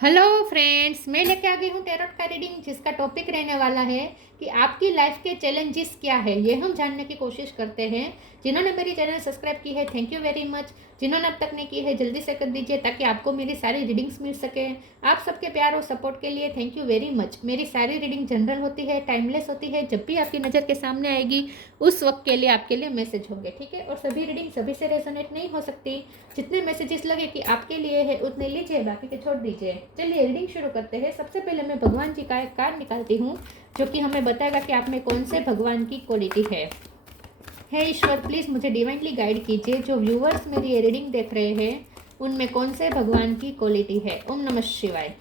Hello friends, मैं लेके आ गई हूँ टैरोट का रीडिंग, जिसका टॉपिक रहने वाला है कि आपकी लाइफ के चैलेंजेस क्या है। ये हम जानने की कोशिश करते हैं। जिन्होंने मेरी चैनल सब्सक्राइब की है, थैंक यू वेरी मच। जिन्होंने अब तक नहीं की है, जल्दी से कर दीजिए ताकि आपको मेरी सारी रीडिंग्स मिल सके। आप सबके प्यार और सपोर्ट के लिए थैंक यू वेरी मच। मेरी सारी रीडिंग जनरल होती है, टाइमलेस होती है। जब भी आपकी नज़र के सामने आएगी उस वक्त के लिए आपके लिए मैसेज होंगे, ठीक है। और सभी रीडिंग सभी से रेजोनेट नहीं हो सकती। जितने मैसेजेस लगे कि आपके लिए है उतने लीजिए, बाकी के छोड़ दीजिए। चलिए रीडिंग शुरू करते हैं। सबसे पहले मैं भगवान जी का एक कार्ड निकालती हूँ जो कि हमें बताएगा कि आप में कौन से भगवान की क्वालिटी है। हे ईश्वर, प्लीज़ मुझे डिवाइनली गाइड कीजिए। जो व्यूअर्स मेरी ये रीडिंग देख रहे हैं उनमें कौन से भगवान की क्वालिटी है। ओम नमः शिवाय।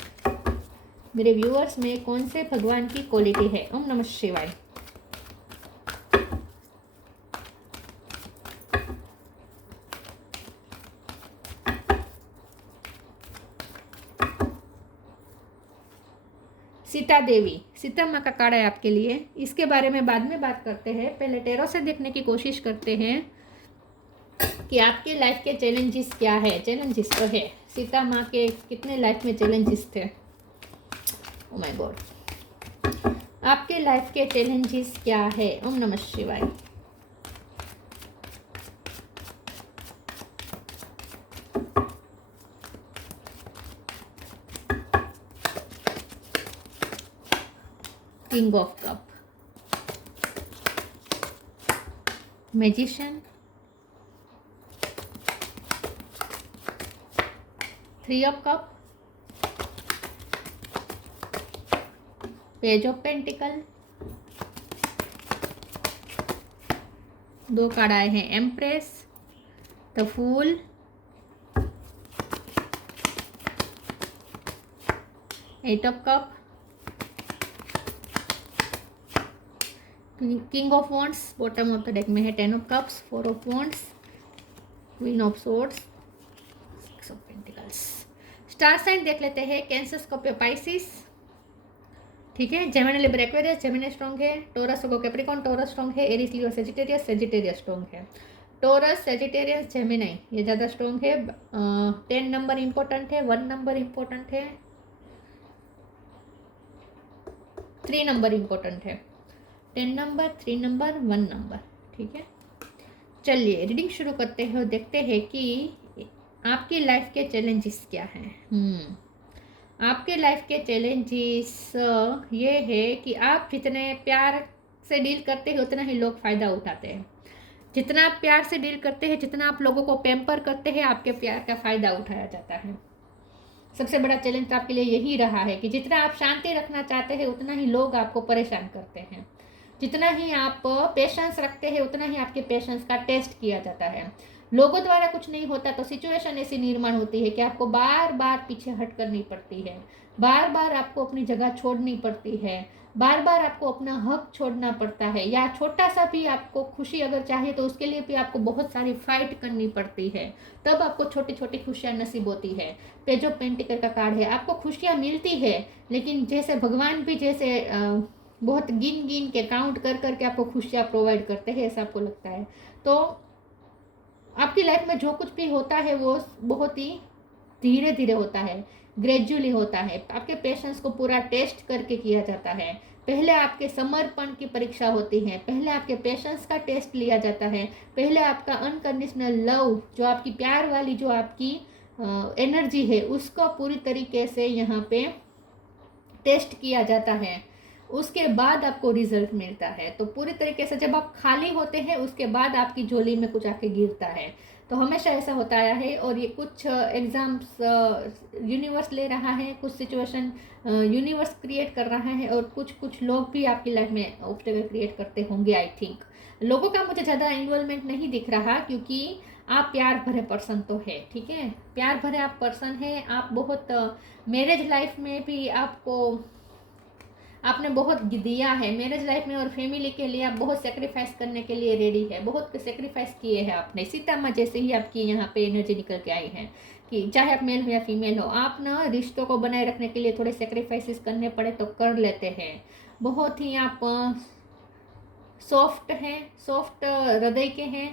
मेरे व्यूअर्स में कौन से भगवान की क्वालिटी है। ओम नमः शिवाय। सीता देवी, सीता माँ का कार्ड है आपके लिए। इसके बारे में बाद में बात करते हैं, पहले टैरो से देखने की कोशिश करते हैं कि आपके लाइफ के चैलेंजेस क्या है। चैलेंजेस तो है, सीता माँ के कितने लाइफ में चैलेंजेस थे। ओ माय गॉड, आपके लाइफ के चैलेंजेस क्या है। ओम नमः शिवाय। King of cup, magician, 3 of cup, page of pentacle, 2 card आए हैं, empress, the fool, 8 of cup, king of wands bottom of the deck में है, 10 of cups, 4 of wands, queen of swords, 6 of pentacles. Star sign देख लेते हैं। Cancer, Scorpio, Pisces, ठीक है। Gemini, Libra, Aquarius, Gemini strong है। Torus, Capricorn, torus strong है। Aries, लियो, Sagittarius, Sagittarius strong है। टोरस, सेजिटेरियस, जेमिनी ये ज़्यादा स्ट्रॉन्ग है। 10 नंबर इंपॉर्टेंट है, 1 नंबर इंपॉर्टेंट है, 3 नंबर इंपॉर्टेंट है। 10 नंबर, 3 नंबर, 1 नंबर, ठीक है। चलिए रीडिंग शुरू करते हैं और देखते हैं कि आपकी लाइफ के चैलेंजेस क्या हैं। आपके लाइफ के चैलेंजेस ये है कि आप जितने प्यार से डील करते हैं उतना ही लोग फ़ायदा उठाते हैं। जितना आप प्यार से डील करते हैं, जितना आप लोगों को पैम्पर करते हैं, आपके प्यार का फ़ायदा उठाया जाता है। सबसे बड़ा चैलेंज तो आपके लिए यही रहा है कि जितना आप शांति रखना चाहते हैं उतना ही लोग आपको परेशान करते हैं। जितना ही आप पेशेंस रखते हैं उतना ही आपके पेशेंस का टेस्ट किया जाता है। लोगों द्वारा कुछ नहीं होता तो सिचुएशन ऐसी निर्माण होती है कि आपको बार बार पीछे हट करनी पड़ती है, बार बार आपको अपनी जगह छोड़नी पड़ती है, बार बार आपको अपना हक छोड़ना पड़ता है, या छोटा सा भी आपको खुशी अगर चाहिए तो उसके लिए भी आपको बहुत सारी फाइट करनी पड़ती है, तब आपको छोटी छोटी खुशियाँ नसीब होती है। पेज ऑफ पेंटिकल का कार्ड है। आपको खुशियाँ मिलती है, लेकिन जैसे भगवान भी जैसे बहुत गिन गिन के काउंट कर करके आपको खुशियाँ प्रोवाइड करते हैं, ऐसा आपको लगता है। तो आपकी लाइफ में जो कुछ भी होता है वो बहुत ही धीरे धीरे होता है, ग्रेजुअली होता है। आपके पेशेंस को पूरा टेस्ट करके किया जाता है। पहले आपके समर्पण की परीक्षा होती है, पहले आपके पेशेंस का टेस्ट लिया जाता है, पहले आपका अनकंडीशनल लव, जो आपकी प्यार वाली जो आपकी एनर्जी है, उसको पूरी तरीके से यहाँ पे टेस्ट किया जाता है। उसके बाद आपको रिजल्ट मिलता है। तो पूरी तरीके से जब आप खाली होते हैं उसके बाद आपकी झोली में कुछ आके गिरता है। तो हमेशा ऐसा होता आया है। और ये कुछ एग्ज़ाम्स यूनिवर्स ले रहा है, कुछ सिचुएशन यूनिवर्स क्रिएट कर रहा है, और कुछ कुछ लोग भी आपकी लाइफ में ऑब्स्टेकल क्रिएट करते होंगे। आई थिंक लोगों का मुझे ज़्यादा इन्वॉल्वमेंट नहीं दिख रहा, क्योंकि आप प्यार भरे पर्सन तो है, ठीक है। प्यार भरे आप पर्सन है। आप बहुत मैरिज लाइफ में भी आपने बहुत दिया है मैरिज लाइफ में, और फैमिली के लिए आप बहुत सेक्रीफाइस करने के लिए रेडी है। बहुत सेक्रीफाइस किए हैं आपने। सीता माँ जैसे ही आपकी यहाँ पे एनर्जी निकल के आई है कि चाहे आप मेल हो या फीमेल हो, आप ना रिश्तों को बनाए रखने के लिए थोड़े सेक्रीफाइसेस करने पड़े तो कर लेते हैं। बहुत ही आप सॉफ्ट हैं, सॉफ्ट हृदय के हैं।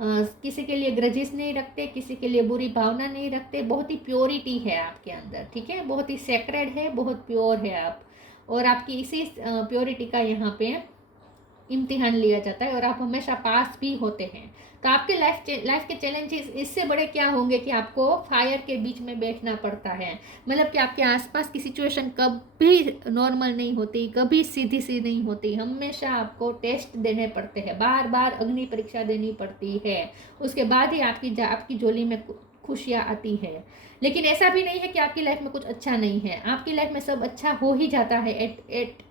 किसी के लिए ग्रजेस नहीं रखते, किसी के लिए बुरी भावना नहीं रखते, बहुत ही प्योरिटी है आपके अंदर, ठीक है, बहुत ही सेक्रेड है, बहुत प्योर है आप, और आपकी इसी प्योरिटी का यहाँ पे इम्तिहान लिया जाता है और आप हमेशा पास भी होते हैं। तो आपके लाइफ के चैलेंजेस इससे बड़े क्या होंगे कि आपको फायर के बीच में बैठना पड़ता है, मतलब कि आपके आसपास की सिचुएशन कभी नॉर्मल नहीं होती, कभी सीधी सी नहीं होती, हमेशा आपको टेस्ट देने पड़ते हैं, बार बार अग्नि परीक्षा देनी पड़ती है, उसके बाद ही आपकी झोली में खुशियाँ आती है। लेकिन ऐसा भी नहीं है कि आपकी लाइफ में कुछ अच्छा नहीं है, आपकी लाइफ में सब अच्छा हो ही जाता है at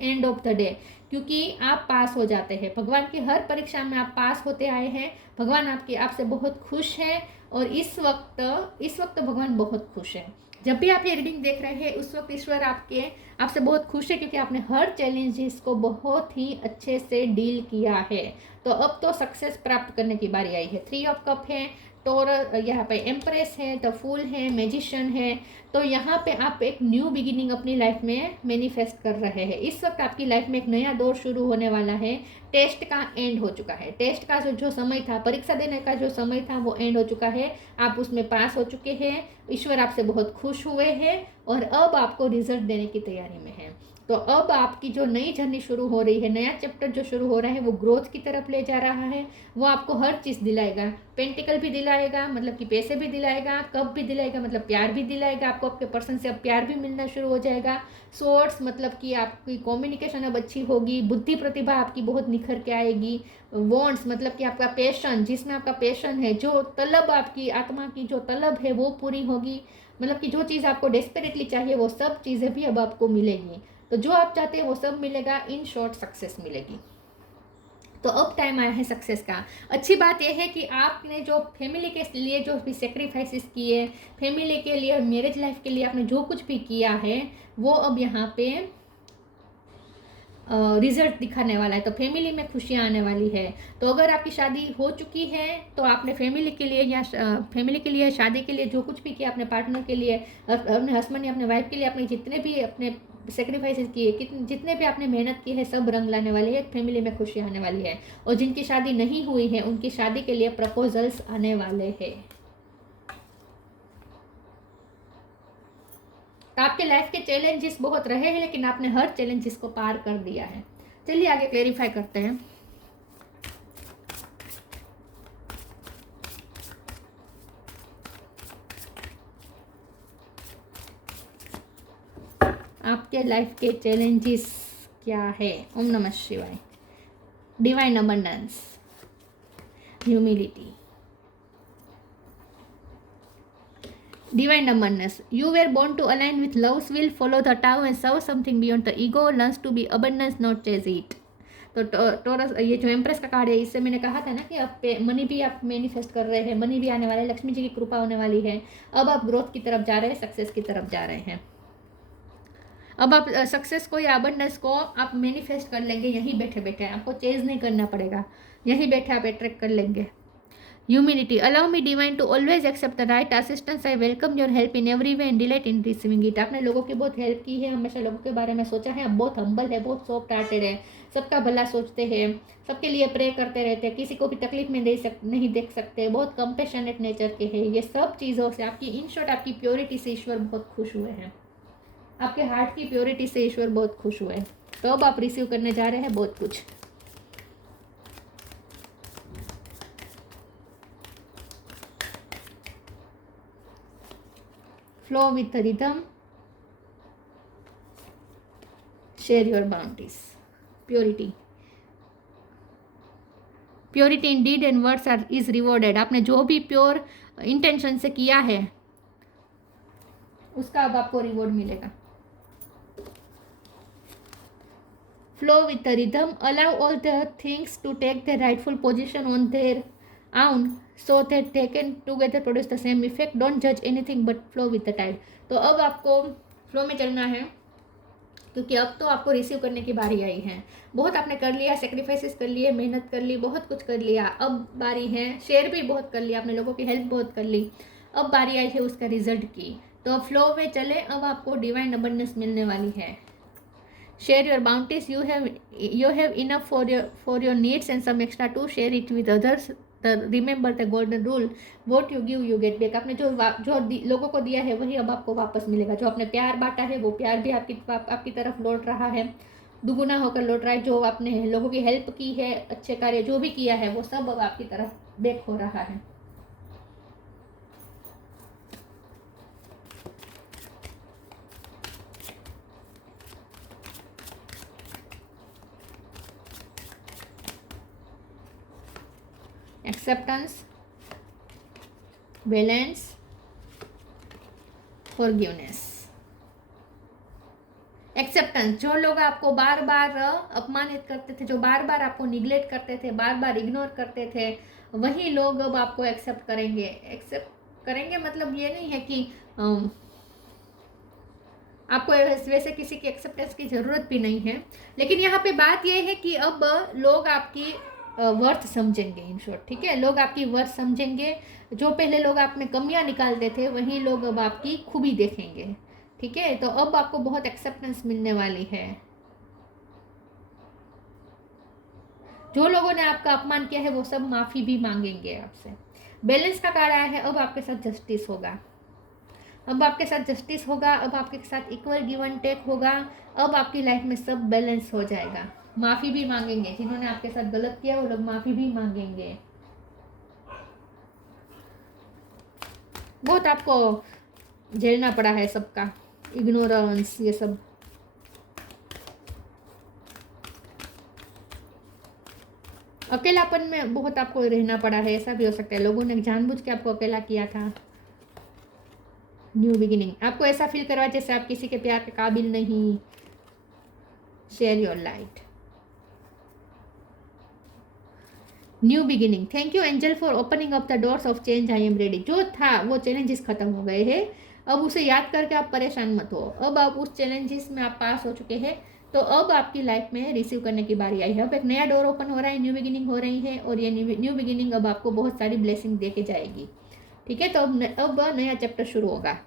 end of the day, क्योंकि आप पास हो जाते हैं। भगवान की हर परीक्षा में आप पास होते आए हैं, भगवान आपसे बहुत खुश है, और इस वक्त भगवान बहुत खुश है। जब भी आप ये रीडिंग देख रहे हैं उस वक्त ईश्वर आपसे बहुत खुश है, क्योंकि आपने हर चैलेंजेस को बहुत ही अच्छे से डील किया है। तो अब तो सक्सेस प्राप्त करने की बारी आई है। 3 ऑफ कप है, टॉरस, यहाँ पे एम्प्रेस है, द फूल है, मैजिशियन है। तो यहाँ पे आप एक न्यू बिगिनिंग अपनी लाइफ में मैनिफेस्ट कर रहे हैं। इस वक्त आपकी लाइफ में एक नया दौर शुरू होने वाला है। टेस्ट का एंड हो चुका है, टेस्ट का जो समय था, परीक्षा देने का जो समय था, वो एंड हो चुका है, आप उसमें पास हो चुके हैं, ईश्वर आपसे बहुत खुश हुए हैं, और अब आपको रिजल्ट देने की तैयारी में है। तो अब आपकी जो नई जर्नी शुरू हो रही है, नया चैप्टर जो शुरू हो रहा है, वो ग्रोथ की तरफ ले जा रहा है। वो आपको हर चीज़ दिलाएगा, पेंटिकल भी दिलाएगा, मतलब कि पैसे भी दिलाएगा, कप भी दिलाएगा, मतलब प्यार भी दिलाएगा आपको, आपके पर्सन से अब प्यार भी मिलना शुरू हो जाएगा। सोर्ट्स, मतलब कि आपकी कम्युनिकेशन अब अच्छी होगी, बुद्धि प्रतिभा आपकी बहुत निखर के आएगी। वॉन्ट्स, मतलब कि आपका पैशन, जिसमें आपका पैशन है, जो तलब आपकी आत्मा की जो तलब है वो पूरी होगी, मतलब कि जो चीज़ आपको डेस्परेटली चाहिए वो सब चीज़ें भी अब आपको मिलेगी। तो जो आप चाहते हैं वो सब मिलेगा, इन शॉर्ट सक्सेस मिलेगी। तो अब टाइम आया है सक्सेस का। अच्छी बात यह है कि आपने जो फैमिली के लिए जो भी सेक्रीफाइसेस किए, फैमिली के लिए, मैरिज लाइफ के लिए आपने जो कुछ भी किया है, वो अब यहाँ पे रिजल्ट दिखाने वाला है। तो फैमिली में खुशियाँ आने वाली है। तो अगर आपकी शादी हो चुकी है तो आपने फैमिली के लिए या फैमिली के लिए, शादी के लिए जो कुछ भी किया, अपने पार्टनर के लिए, अपने हस्बैंड या अपने वाइफ के लिए, अपने जितने भी अपने सेक्रीफाइसेस किए, जितने भी आपने मेहनत की है, सब रंग लाने वाली है, फैमिली में खुशी आने वाली है। और जिनकी शादी नहीं हुई है उनकी शादी के लिए प्रपोजल्स आने वाले हैं। तो आपके लाइफ के चैलेंजेस बहुत रहे हैं, लेकिन आपने हर चैलेंजेस को पार कर दिया है। चलिए आगे क्लेरिफाई करते हैं। आपके लाइफ के चैलेंजेस क्या है? ओम नमः शिवाय। Divine abundance, humility, divine abundance. You were born to align with love's will, follow the Tao and serve something beyond the ego, learns to be abundance, not chase it. तो taurus, ये जो empress का card है, इससे मैंने कहा था ना कि आप मनी भी आप मैनिफेस्ट कर रहे हैं, मनी भी आने वाला है, लक्ष्मी जी की कृपा होने वाली है। अब आप ग्रोथ की तरफ जा रहे हैं, सक्सेस की तरफ जा रहे हैं। अब आप सक्सेस को या अबंडेंस को आप मैनिफेस्ट कर लेंगे यहीं बैठे बैठे, आपको चेज नहीं करना पड़ेगा, यहीं बैठे आप अट्रैक्ट कर लेंगे। Humility. Allow me divine to always accept the right assistance. I welcome your help in every way and delight in receiving it. आपने लोगों की बहुत हेल्प की है, हमेशा लोगों के बारे में सोचा है, आप बहुत हम्बल है, बहुत सॉफ्ट हार्टेड है, सबका भला सोचते हैं, सबके लिए प्रे करते रहते हैं, किसी को भी तकलीफ में नहीं देख सकते, बहुत कंपेशनेट नेचर के हैं। ये सब चीज़ों से आपकी, इन शॉर्ट आपकी प्योरिटी से ईश्वर बहुत खुश हुए हैं, आपके हार्ट की प्योरिटी से ईश्वर बहुत खुश हुए हैं। तो अब आप रिसीव करने जा रहे हैं बहुत कुछ। Flow with the rhythm, share your bounties. Purity. Purity in deed and words is rewarded. आपने जो भी प्योर इंटेंशन से किया है उसका अब आपको रिवॉर्ड मिलेगा। Flow with the rhythm. Allow all the things to take their rightful position on their own so that they can together produce the same effect. Don't judge anything but flow with the tide. तो अब आपको flow में चलना है, क्योंकि अब तो आपको रिसीव करने की बारी आई है। बहुत आपने कर लिया, सेक्रीफाइसेस कर लिए, मेहनत कर ली, बहुत कुछ कर लिया, अब बारी है, शेयर भी बहुत कर लिया आपने, लोगों की हेल्प बहुत कर ली, अब बारी आई है उसका रिजल्ट की। तो फ्लो में चले, अब आपको डिवाइन अबंडेंस मिलने वाली है। Share your bounties. You have enough for your needs and some extra to share it with others. Remember the golden rule, what you give you get back. आपने जो लोगों को दिया है वही अब आपको वापस मिलेगा। जो आपने प्यार बांटा है वो प्यार भी आपकी तरफ लौट रहा है, दुगुना होकर लौट रहा है। जो आपने लोगों की हेल्प की है, अच्छे कार्य जो भी किया है वो सब अब आपकी तरफ बैक हो रहा है। Acceptance, balance, forgiveness. एक्सेप्टेंस, जो लोग आपको बार बार अपमानित करते थे, जो बार बार आपको निग्लेक्ट करते थे, बार बार इग्नोर करते थे, वही लोग अब आपको एक्सेप्ट करेंगे। एक्सेप्ट करेंगे मतलब ये नहीं है कि आपको वैसे किसी की एक्सेप्टेंस की ज़रूरत भी नहीं है, लेकिन यहाँ पे बात यह है कि अब लोग आपकी वर्थ समझेंगे, इन शॉर्ट, ठीक है। लोग आपकी वर्थ समझेंगे। जो पहले लोग आप में कमियां निकालते थे वही लोग अब आपकी खूबी देखेंगे, ठीक है। तो अब आपको बहुत एक्सेप्टेंस मिलने वाली है। जो लोगों ने आपका अपमान किया है वो सब माफ़ी भी मांगेंगे आपसे। बैलेंस का कार्ड आया है, अब आपके साथ जस्टिस होगा। अब आपके साथ जस्टिस होगा, अब आपके साथ इक्वल गिव एंड टेक होगा। अब आपकी लाइफ में सब बैलेंस हो जाएगा। माफ़ी भी मांगेंगे, जिन्होंने आपके साथ गलत किया वो लोग माफ़ी भी मांगेंगे। बहुत आपको झेलना पड़ा है सबका, इग्नोरेंस, ये सब। अकेलापन में बहुत आपको रहना पड़ा है, ऐसा भी हो सकता है। लोगों ने जानबूझ के आपको अकेला किया था। न्यू बिगिनिंग, आपको ऐसा फील करवा जैसे आप किसी के प्यार के काबिल नहीं। Share your light. New beginning, thank you angel for opening up the doors of change, I am ready. जो था वो चैलेंजेस खत्म हो गए हैं, अब उसे याद करके आप परेशान मत हो। अब आप उस चैलेंजेस में आप पास हो चुके हैं, तो अब आपकी लाइफ में रिसीव करने की बारी आई है। अब एक नया डोर ओपन हो रहा है, न्यू बिगिनिंग हो रही है, और ये न्यू बिगिनिंग अब आपको बहुत सारी ब्लेसिंग दे के जाएगी, ठीक है। तो अब नया चैप्टर शुरू होगा।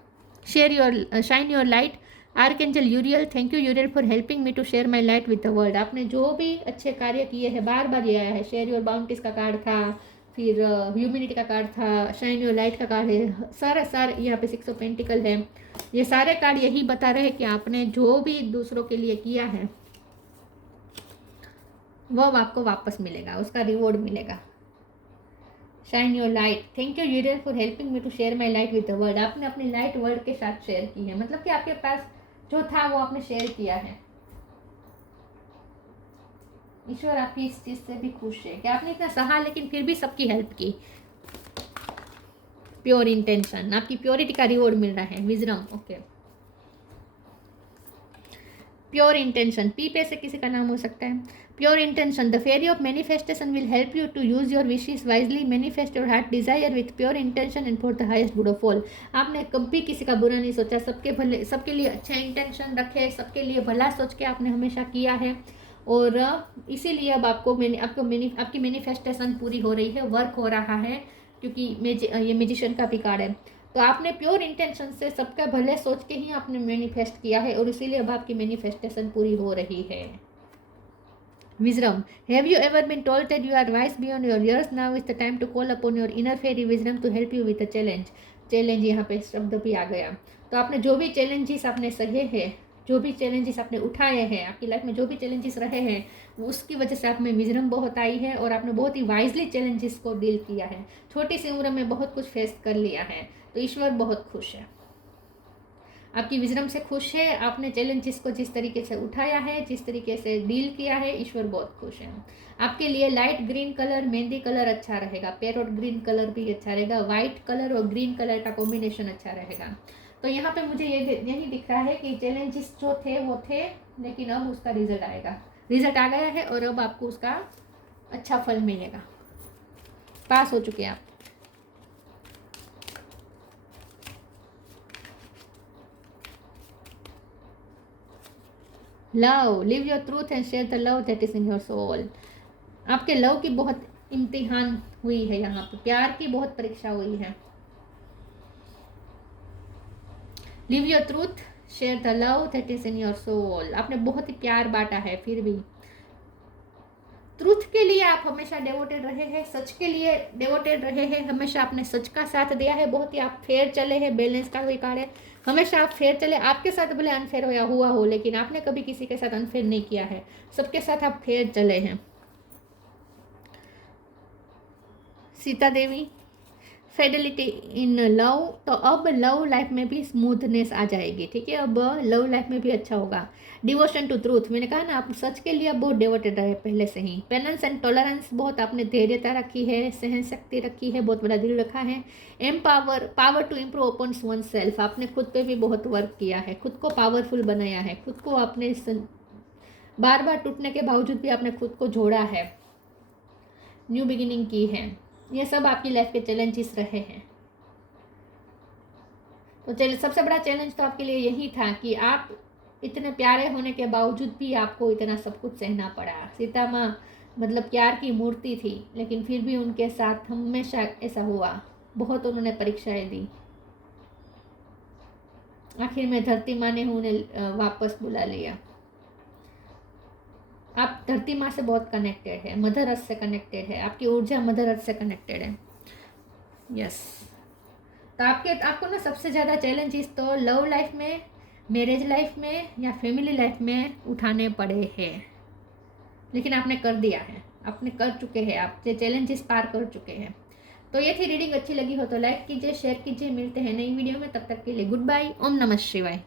Share your shine your light. Archangel Uriel, thank you Uriel for helping me to share my light with the world. आपने जो भी अच्छे कार्य किए हैं, बार बार ये आया है। शेयर योर बाउंटीज का कार्ड था, फिर ह्यूमिनिटी का कार्ड था, शाइन योर लाइट का कार्ड है, सारे यहाँ पे 6 ऑफ पेंटिकल है। ये सारे कार्ड यही बता रहे हैं कि आपने जो भी दूसरों के लिए किया है वह आपको वापस मिलेगा, उसका रिवॉर्ड मिलेगा। Shine your light, thank you Uriel for helping me to share my light with the world. आपने अपनी लाइट वर्ल्ड के साथ शेयर की है, मतलब कि आपके पास जो था वो आपने शेयर किया है। ईश्वर आपकी इस चीज़ से भी खुश है कि आपने इतना सहा लेकिन फिर भी सबकी हेल्प की। प्योर इंटेंशन, आपकी प्योरिटी का रिवॉर्ड मिल रहा है। Wisdom, okay. Pure intention, P पे से किसी का नाम हो सकता है। Pure intention, the fairy of manifestation will help you to use your wishes wisely. Manifest your heart desire with pure intention and for the highest good of all. आपने कभी किसी का बुरा नहीं सोचा, सबके भले, सबके लिए अच्छा इंटेंशन रखे, सबके लिए भला सोच के आपने हमेशा किया है, और इसीलिए अब आपकी मैनिफेस्टेशन पूरी हो रही है, वर्क हो रहा है, क्योंकि ये मैजिशियन का भी कार्ड है। तो आपने प्योर इंटेंशन से सबका भले सोच के ही आपने मैनिफेस्ट किया है, और इसीलिए अब आपकी मैनिफेस्टेशन पूरी हो रही है। Wisdom, have you ever been told that you are wise beyond your years? Now is the time to call upon your inner fairy wisdom to help you with the challenge. Challenge, यहाँ पे शब्द भी आ गया। तो आपने जो भी challenges आपने सहे हैं, जो भी चैलेंजेस आपने उठाए हैं, आपकी लाइफ में जो भी चैलेंजेस रहे हैं, उसकी वजह से आप में विजडम बहुत आई है, और आपने बहुत ही वाइजली चैलेंजेस को डील किया है। छोटी सी उम्र में बहुत कुछ फेस कर लिया है, तो ईश्वर बहुत खुश है, आपकी विजडम से खुश है। आपने चैलेंजेस को जिस तरीके से उठाया है, जिस तरीके से डील किया है, ईश्वर बहुत खुश है। आपके लिए light green colour, mehndi colour अच्छा रहेगा, पैरोट ग्रीन कलर भी अच्छा रहेगा, वाइट कलर और ग्रीन कलर का कॉम्बिनेशन अच्छा रहेगा। तो यहाँ पे मुझे यही दिख रहा है कि चैलेंजेस जो थे वो थे, लेकिन अब उसका रिजल्ट आएगा। रिजल्ट आ गया है और अब आपको उसका अच्छा फल मिलेगा। पास हो चुके हैं आप। Love, live your truth and share the love that is in your soul. आपके लव की बहुत इम्तिहान हुई है, यहाँ पे प्यार की बहुत परीक्षा हुई है। Live your truth, share the love that is in your soul. आपने बहुत ही प्यार बांटा है, फिर भी ट्रूथ के लिए आप हमेशा डिवोटेड रहे हैं, सच के लिए डिवोटेड रहे हैं, हमेशा आपने सच का साथ दिया है, बहुत ही आप फेयर चले हैं, बैलेंस का कोई कार्ड है, हमेशा आप फेयर चले। आपके साथ भले अनफेयर हुआ हो, लेकिन आपने कभी किसी के साथ अनफेयर नहीं किया है, सबके साथ आप फेयर चले हैं। Sita Devi, Fidelity in love, तो अब लव लाइफ में भी स्मूथनेस आ जाएगी, ठीक है, अब लव लाइफ में भी अच्छा होगा। डिवोशन टू ट्रूथ, मैंने कहा ना आप सच के लिए बहुत डिवोटेड रहे पहले से ही। पेनेंस एंड टॉलरेंस, बहुत आपने धैर्यता रखी है, सहन शक्ति रखी है, बहुत बड़ा दिल रखा है। Power to improve upon one self, आपने खुद पे भी बहुत वर्क किया है, खुद को पावरफुल बनाया है, खुद को आपने बार बार टूटने के बावजूद भी आपने खुद को जोड़ा है, न्यू बिगिनिंग की है। ये सब आपकी लाइफ के चैलेंजेस रहे हैं। तो सबसे बड़ा चैलेंज तो आपके लिए यही था कि आप इतने प्यारे होने के बावजूद भी आपको इतना सब कुछ सहना पड़ा। सीता माँ मतलब प्यार की मूर्ति थी, लेकिन फिर भी उनके साथ हमेशा ऐसा हुआ, बहुत उन्होंने परीक्षाएं दी। आखिर में धरती माँ ने उन्हें वापस बुला लिया। आप धरती माँ से बहुत कनेक्टेड है, मदर अर्थ से कनेक्टेड है, आपकी ऊर्जा मदर अर्थ से कनेक्टेड है। यस, तो आपको ना सबसे ज़्यादा चैलेंजेस तो लव लाइफ में, मैरिज लाइफ में या फैमिली लाइफ में उठाने पड़े हैं, लेकिन आपने कर दिया है, आपने कर चुके हैं, आप ये चैलेंजेस पार कर चुके हैं। तो ये थी रीडिंग, अच्छी लगी हो तो लाइक कीजिए, शेयर कीजिए, मिलते हैं नई वीडियो में, तब तक के लिए गुड बाय, ओम नमः शिवाय।